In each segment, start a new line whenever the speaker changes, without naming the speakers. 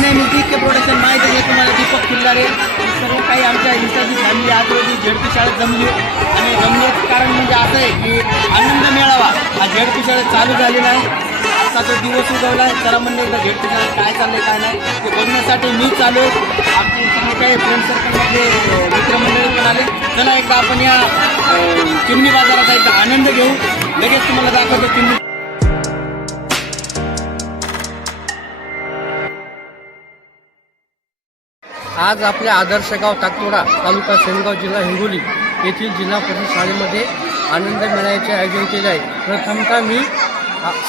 नेहमी के प्रोडक्शन माहीत आहे तुम्हाला दीपक किल्लारे. सर्व काही आमच्या हिंसाची फॅमिली आज रोजी झेडपी शाळेत जमली. आणि जमल्याचं कारण म्हणजे असं आहे की आनंद मेळावा हा झेडपी शाळेत चालू झालेला आहे. आजचा तो दिवस उगवला आहे जरा म्हणलं एकदा झेडपी शाळेत काय चाललं काय नाही ते बघण्यासाठी मी चालू आहे. आमचे सर्व काही फ्रेंड सर्कलमध्ये मित्रमंडळी पण आले. चला एकदा आपण या चिमणी बाजाराचा एकदा आनंद घेऊ. लगेच तुम्हाला दाखवतो चिमणी.
आज आपल्या आदर्श गाव ताकतोडा तालुका सेनगाव जिल्हा हिंगोली येथील जिल्हा परिषद शाळेमध्ये आनंद मेळाव्याचे आयोजन केले आहे. प्रथमतः मी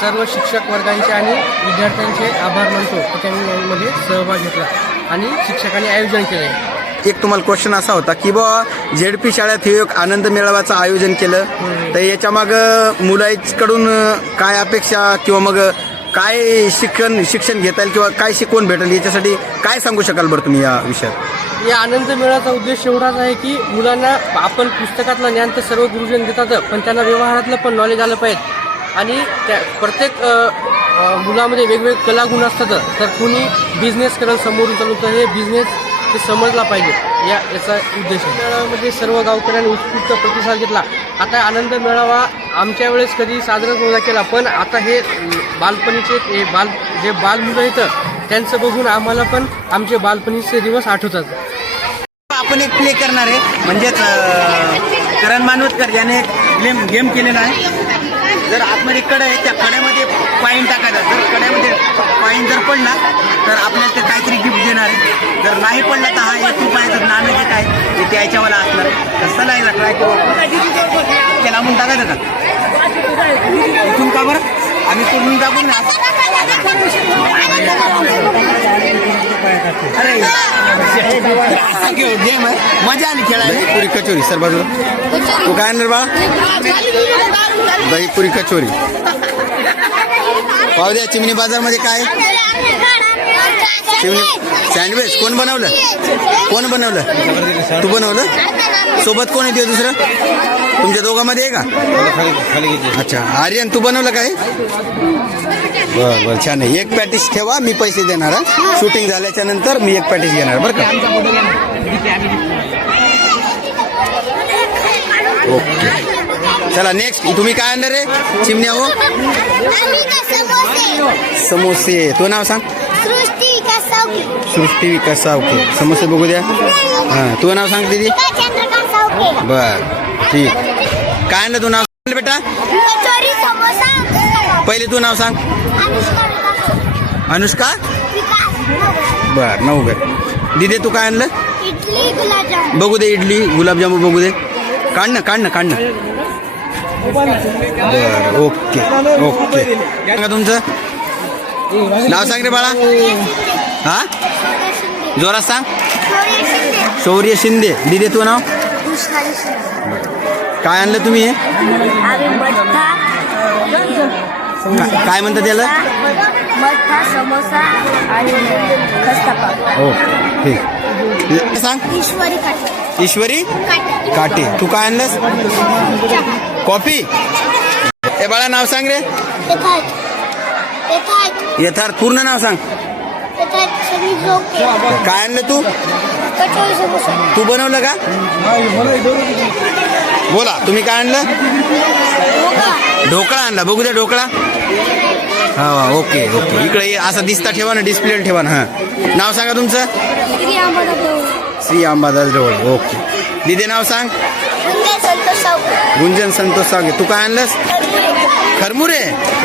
सर्व शिक्षक वर्गांचे आणि विद्यार्थ्यांचे आभार मानतो की त्यांनी यामध्ये सहभाग घेतला आणि शिक्षकांनी आयोजन केले. आहे
एक तुम्हाला क्वेश्चन असा होता की बा झेडपी शाळेत हे एक आनंद मेळाव्याचं आयोजन केलं. तर याच्या माग मुलांकडून काय अपेक्षा किंवा मग काय शिक्षण शिक्षण घेता येईल किंवा काय शिकवण भेटेल? याच्यासाठी काय सांगू शकाल बरं तुम्ही या विषयात?
या आनंद मेळाचा उद्देश एवढाच आहे की मुलांना आपण पुस्तकातलं ज्ञान तर सर्व गुरुजन देतात पण त्यांना व्यवहारातलं पण नॉलेज आलं पाहिजे. आणि त्या प्रत्येक अ, अ, मुलामध्ये वेगवेगळे कलागुण असतात तर कुणी बिझनेस करायला समोरून चालू तर हे बिझनेस ते समजला पाहिजे. या याचा उद्देश आहे. मेळाव्यामध्ये सर्व गावकऱ्यांनी उत्स्फूर्त प्रतिसाद घेतला. आता आनंद मेळावा आमच्या वेळेस कधी साजरा नव्हता केला पण आता हे बालपणीचे हे बाल जे बालमुलं येतं आहेत त्यांचं बघून आम्हाला पण आमचे बालपणीचे दिवस आठवतात.
आपण एक प्ले करणार आहे. म्हणजेच करण मानवतकर याने गेम गेम केलेला आहे. जर आतमध्ये कड आहे त्या कड्यामध्ये पॉईंट टाकायचा. जर कड्यामध्ये पॉईंट जर पडला तर आपल्याला ते काहीतरी गिफ्ट देणार आहे. जर नाही पडला तर हा एक रुपयाचं नाणं जे काय ते त्याच्यावर असणार आहे. नाही चला त्याला म्हणून ते लांबून टाकायचं का? इथून का बरं? आम्ही तोडून टाकून गेम आहे. मजा आली खेळायला.
पुरी कचोरी सर बाजूला. तू काय आणणार बा दही पुरी कचोरी. पाहू द्या चिमणी बाजारमध्ये काय? सँडविच कोण बनवलं? कोण बनवलं? तू बनवलं? सोबत कोण येते दुसरं? तुमच्या दोघांमध्ये आहे का? अच्छा आर्यन तू बनवलं काय बरं बरं छान आहे. एक पॅटीस ठेवा मी पैसे देणार हा. शूटिंग झाल्याच्यानंतर मी एक पॅटीस घेणार बरं का? ओके. चला नेक्स्ट तुम्ही काय आणणार रे चिमण्या हो. समोसे. तो नाव सांग.
सृष्टी
विकास सावके समोसे बघू द्या. हां तू नाव सांग दीदी. बर ठीक. काय आणलं तू नाव सांग बेटा? पहिले तू नाव सांग.
अनुष्का?
बर नऊ बर दिदे तू काय आणलं? बघू दे इडली गुलाबजामुन बघू दे. काढ ना काढ ना काढ ना. बर ओके ओके. सांगा तुमचं? नाव सांग रे बाळा. हा? जोरात सांग. शौर्य शिंदे. दिदे तू नाव? काय आणलं तुम्ही हे? का- काय म्हणतात त्याला?
मठ्ठा समोसा आणि खस्ता
हो ठीक सांग.
ईश्वरी काटे.
ईश्वरी
काटे.
काटे. तू काय आणलंस? कॉफी? ए बाळा नाव सांग रे. यथार्थ. पूर्ण नाव सांग. काय आणलं तू? तू बनवलं का? बोला तुम्ही काय आणलं? ढोकळा आणला. बघू द्या ढोकळा. हा ओके ओके. इकडे असं दिसता ठेवा ना डिस्प्लेला ठेवा ना हां. नाव सांगा तुमचं?
श्री अंबादास
ढवळे ओके. दिदे नाव सांग. गुंजन संतोष सागे. तू काय आणलंस? खरमुरे?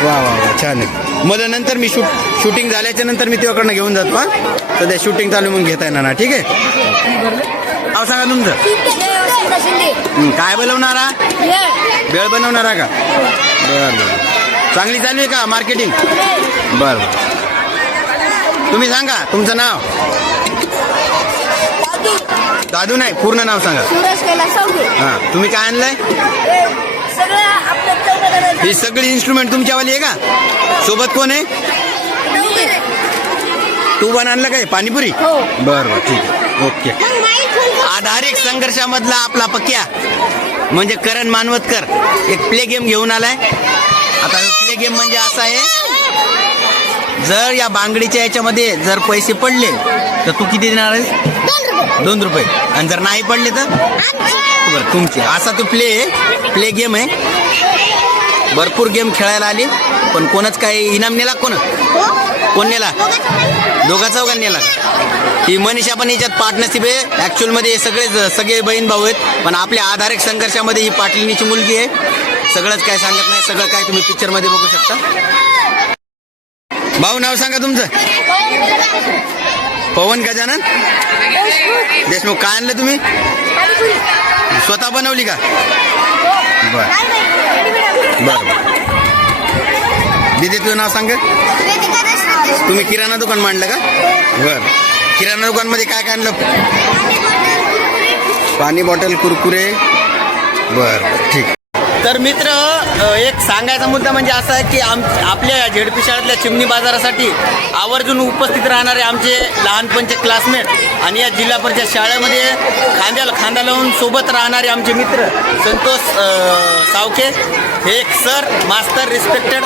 वा वा वा छान आहे. मला नंतर मी शूट शूटिंग झाल्याच्यानंतर मी तुझ्याकडनं घेऊन जातो हा. सध्या शूटिंग चालू म्हणून घेता येणार ना ठीक आहे? अहो सांगा तुमचं. काय बनवणारा? वेळ बनवणारा का? बरं बरं. चांगली चालू आहे का मार्केटिंग? बरं बरं. तुम्ही सांगा तुमचं नाव? दादू नाही पूर्ण नाव सांगा.
कैलास
हां तुम्ही काय आणलंय?
सगळं
ही सगळी इन्स्ट्रुमेंट तुमच्यावाली आहे का? सोबत कोण आहे? तू पण आणलं काय? पाणीपुरी?
हो.
बरं बरं ठीक आहे. ओके. आधारिक संघर्षामधला आपला पक्या म्हणजे करण मानवतकर एक प्ले गेम घेऊन आलाय. आता प्ले गेम म्हणजे असा आहे जर या बांगडीच्या याच्यामध्ये जर पैसे पडले तर तू किती देणार आहेस?
दोन रुपये.
आणि जर नाही पडले तर? बरं तुमचे. असा तो प्ले आहे. प्ले गेम आहे. भरपूर गेम खेळायला आले. पण कोणच काही इनाम नेला कोण? कोण नेला? दोघा चौघांनी नेला? ही मनीषा पण याच्यात पार्टनरशिप आहे. ॲक्च्युअलमध्ये हे सगळे सगळे बहीण भाऊ आहेत. पण आपल्या आधारिक संघर्षामध्ये ही पाटलिनीची मुलगी आहे. सगळंच काय सांगत नाही. सगळं काय तुम्ही पिक्चरमध्ये बघू शकता. भाऊ नाव सांगा तुमचं? पवन गजानन देशमुख काय आणलं तुम्ही? स्वतः बनवली का? बर. बर दिदी तुझं नाव सांग तुम्ही किराणा दुकान मांडलं का? बर. किराणा दुकानमध्ये काय काय आणलं? पाणी बॉटल कुरकुरे. बर ठीक. तर मित्र एक सांगायचा मुद्दा म्हणजे असा आहे की आम आपल्या या झेडपी शाळेतल्या चिमणी बाजारासाठी आवर्जून उपस्थित राहणारे आमचे लहानपणचे क्लासमेट आणि या जिल्हा परिषद शाळेमध्ये खांद्याला खांदा लावून सोबत राहणारे आमचे मित्र संतोष सावके हे एक सर मास्टर रिस्पेक्टेड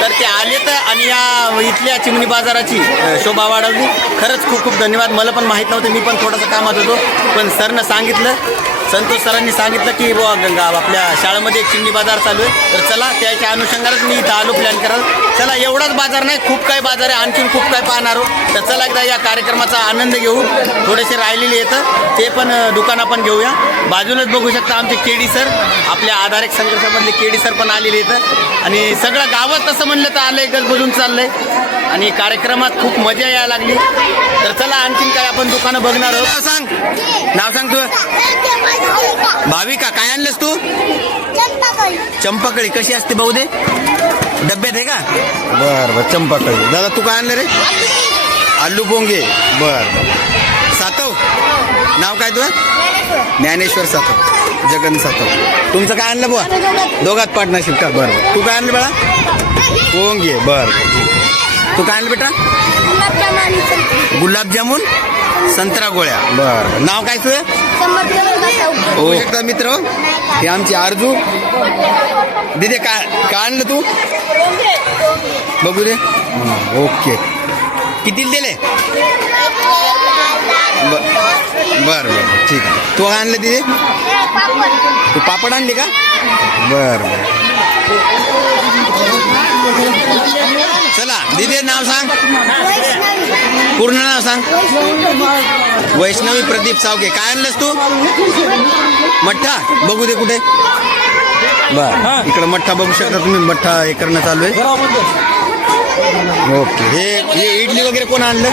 तर ते आले तर आणि या इथल्या चिमणी बाजाराची शोभा वाढवली. खरंच खूप खूप धन्यवाद. मला पण माहीत नव्हतं मी पण थोडंसं कामात होतो पण सरनं सांगितलं. संतोष सरांनी सांगितलं की बुवा गंगा आपल्या शाळेमध्ये एक चिमणी बाजार चालू आहे. तर चला त्याच्या अनुषंगानेच मी इथं आलो प्लॅन करायला. चला एवढाच बाजार नाही खूप काही बाजार आहे. आणखीन खूप काही पाहणार आहोत. तर चला एकदा या कार्यक्रमाचा आनंद घेऊ. थोडेसे राहिलेले येतं. ते पण दुकान आपण घेऊया. बाजूलाच बघू शकता आमचे केडी सर. आपल्या आधारिक संघर्षामधले केडी सर पण आलेले येतं. आणि सगळं गावात तसं म्हणलं तर आलंय गजबजून चाललंय. आणि कार्यक्रमात खूप मजा यायला लागली. तर चला आणखीन काय आपण दुकानं बघणार आहोत. सांग. नाव सांग तू. भाविका काय आणलंस तू? चंपाकळी. कशी असते भाऊ दे? डब्यात आहे का? बर बर चंपाकळी. दादा तू काय आणलं रे? आलू पोंगे. बर सातव? नाव काय तुझं? ज्ञानेश्वर सातव. जगन सातव. तुमचं काय आणलं बुवा? दोघात पार्टनरशिप का? बरं बरं. तू काय आणलं बाळा? पोंगे. बर तू काय आणलं बेटा? गुलाबजामुन संत्रा. गोळ्या. बर. नाव काय तुझं? होऊ शकता मित्र? हे आमची आरजू. दिदे काय काय आणलं तू? बघू दे. ओके. किती दिले? बर बर ठीक आहे. तू आणलं दिदे? तू पापड आणली का? बर बर. चला दिदे नाव सांग. पूर्ण नाव सांग. वैष्णवी प्रदीप सावके काय आणलंस तू? मठ्ठा. बघू दे कुठे. बर. इकडं मठ्ठा बघू शकता तुम्ही. मठ्ठा हे करणं चालू आहे. ओके. हे हे इडली वगैरे कोण आणलं?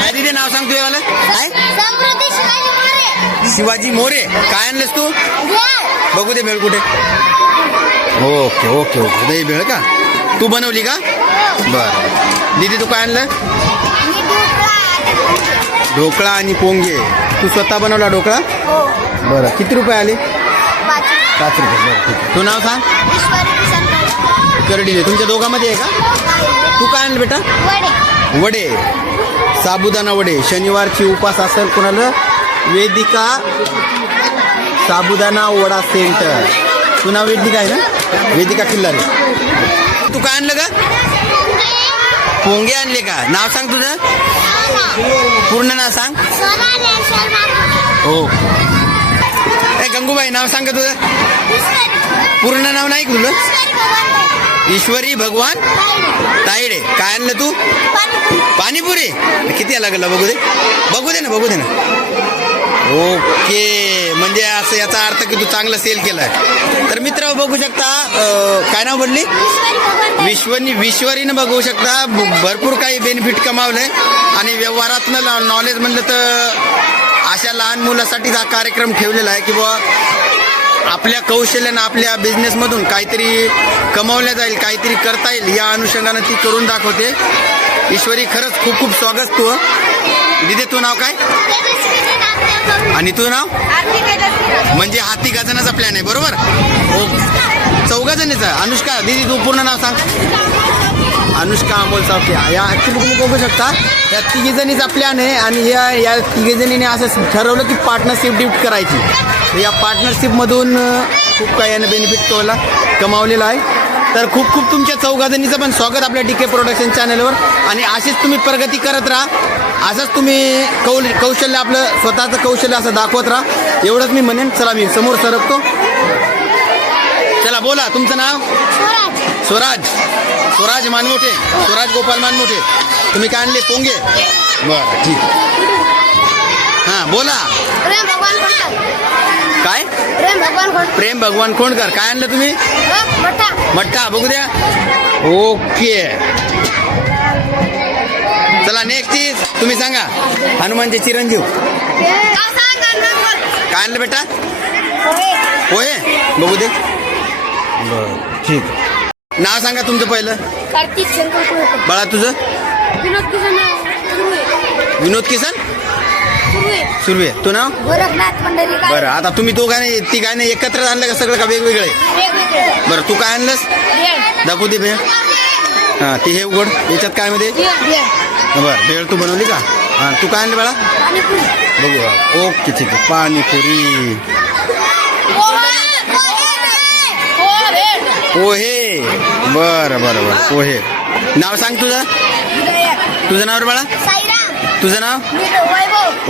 काय दिदे नाव सांग तुझ्या वाला काय शिवाजी मोरे काय आणलंस तू? बघू दे भेळ कुठे. Okay okay okay. दही भेळ का? तू बनवली का? बरं. दीदी तू काय आणलं? ढोकळा आणि पोंगे. तू स्वतः बनवला ढोकळा? बरं. किती रुपये आले? पाच रुपये. बरं ठीक आहे. तू नाव सांग? करडीले तुमच्या दोघांमध्ये आहे का? तू काय आणलं बेटा? वडे. साबुदाणा वडे. शनिवारची उपास असेल कोणाला? वेदिका साबुदाणा वडा सेंटर. तुना वेदिका आहे ना? वेदिका किल्लारे तू काय आणलं का पोंगे आणले का? नाव सांग तुझं. पूर्ण नाव सांग. हो. ए गंगूबाई नाव सांग का तुझं. पूर्ण नाव नाही तुझं? ईश्वरी भगवान तायडे काय आणलं तू? पाणीपुरी. किती लागलं बघू दे. बघू दे ना बघू दे ना. ओके. म्हणजे असं याचा अर्थ की तू चांगलं सेल केलाय. तर मित्र बघू शकता काय नाव बोलली विश्वनी विश्वरीनं बघू शकता भरपूर काही बेनिफिट कमावलंय. आणि व्यवहारातनं नॉलेज म्हणलं तर अशा लहान मुलासाठीच हा कार्यक्रम ठेवलेला आहे की बुवा आपल्या कौशल्यानं आपल्या बिझनेसमधून काहीतरी कमावल्या जाईल काहीतरी करता येईल या अनुषंगानं ती करून दाखवते. ईश्वरी खरंच खूप खूप स्वागत तू दिदे तू नाव काय? आणि तू नाव? म्हणजे हाती गाजण्याचा प्लॅन आहे बरोबर? चौघा जणीचा. अनुष्का दिदी तू पूर्ण नाव सांग. अनुष्का अमोल सावके. या ॲक्च्युली तुम्ही बघू शकता. या तिघी जणीचा प्लॅन आहे आणि या या तिघी जणीने असं ठरवलं की पार्टनरशिप डिफ्ट करायची. या पार्टनरशिपमधून खूप काही यानं बेनिफिट कवला कमावलेला आहे. तर खूप खूप तुमच्या चौघाजणीचं पण स्वागत आपल्या डी के प्रोडक्शन चॅनलवर आणि अशीच तुम्ही प्रगती करत राहा. असंच तुम्ही कौल कौशल्य आपलं स्वतःचं कौशल्य असं दाखवत राहा. एवढंच मी म्हणेन चला मी समोर सरकतो. चला बोला तुमचं नाव?
स्वराज.
स्वराज मानमोठे स्वराज गोपाल मानमोठे. तुम्ही काय आणले? पोंगे? बरं ठीक. हां बोला. काय?
प्रेम भगवान खोडकर.
प्रेम भगवान खोंडकर. काय आणलं तुम्ही? मठ्ठा बघू द्या. ओके. चला नेक्स्ट चीज तुम्ही सांगा. हनुमानचे चिरंजीव. काय आणलं बेटा? होय. बघू दे. बर ठीक नाव सांगा तुमचं पहिलं.
कार्तिक शंकर
बाळा तुझं?
विनोद किसन.
विनोद किसन?
सुरुवे
तू नाव?
गोरखनाथ पंढरी
बरं आता तुम्ही तो नाही ती नाही एकत्र आणलं का सगळं का वेगवेगळे? बरं तू काय आणलंस? दाखवू दे भेळ. हां ती हे उघड. याच्यात काय मध्ये? बरं भेळ तू बनवली का? हां तू काय आणलं बाळा? बघू. ओके ठीक आहे. पाणीपुरी. पोहे. बरं बरं बरं. पोहे. नाव सांग तुझं. तुझं नाव बाळा? तुझं नाव?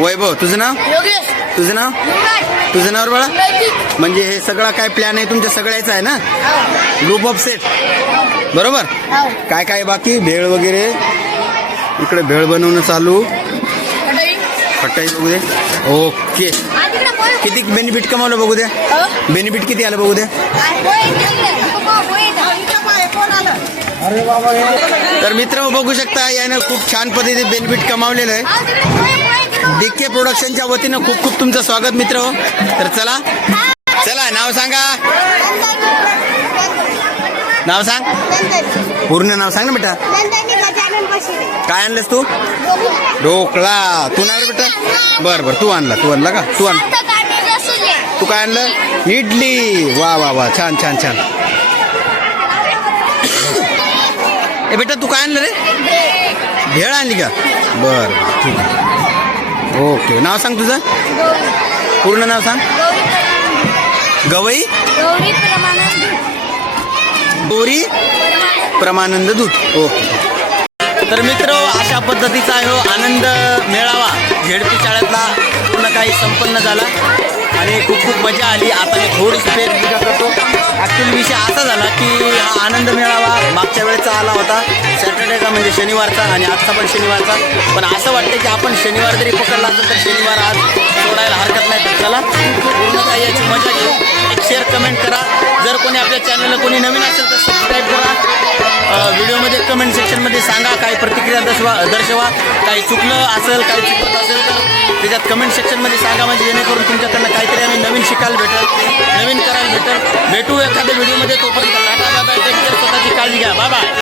वैभव.
तुझं नाव?
योगेश
तुझं नाव? तुझं नाव बाळा? म्हणजे हे सगळा काय प्लॅन आहे तुमच्या सगळ्याचा आहे ना? ग्रुप ऑफ सेट बरोबर?
हो
काय काय बाकी? भेळ वगैरे. इकडे भेळ बनवणं चालू. खटाई बघू दे. ओके किती बेनिफिट कमावलं बघू द्या बेनिफिट किती आलं बघू द्या तर मित्र बघू शकता यानं खूप छान पद्धतीने बेनिफिट कमावलेलं आहे. डीके प्रोडक्शनच्या वतीनं खूप खूप तुमचं स्वागत मित्र. हो तर चला. चला नाव सांगा. नाव सांग. पूर्ण नाव सांग ना बेटा. काय आणलंस तू? ढोकळा तू नाही बेटा? बर बर तू आणला तू आणला का? तू आण. तू काय आणलं? इडली. वा वा वा. छान छान छान. ए बेटा तू काय आणलं रे? भेळ आणली का? बर ठीक आहे. ओके नाव सांग तुझं. पूर्ण नाव सांग. गवई? गोरी प्रमानंद दूध ओके. तर मित्र अशा पद्धतीचा आहे हो आनंद मेळावा. झेडपी शाळेतला पूर्ण काही संपन्न झाला. आणि खूप खूप मजा आली. आता मी थोडीशी फेरफिका करतो. ॲक्च्युली विषय असा झाला की हा आनंद मेळावा. मागच्या वेळेचा आला होता. सॅटर्डेचा म्हणजे शनिवारचा आणि आजचा पण शनिवारचा. पण असं वाटतं की आपण शनिवार जरी पकडला असेल तर शनिवार आज सोडायला हरकत नाही. तर चला पूर्ण याची मजा घेऊ. एक शेअर कमेंट करा. जर कोणी आपल्या चॅनलला कोणी नवीन असेल तर सबस्क्राईब करा. व्हिडिओमध्ये कमेंट सेक्शनमध्ये सांगा. काही प्रतिक्रिया दर्शवा दर्शवा. काही चुकलं असेल काही चुकत असेल तर त्याच्यात कमेंट सेक्शनमध्ये सांगा म्हणजे जेणेकरून तुमच्याकडनं काहीतरी आम्ही नवीन शिकायला भेटेल नवीन करायला भेटेल. भेटू एखाद्या व्हिडिओमध्ये तोपर्यंत टाटा बाबा स्वतःची काळजी घ्या. बाबा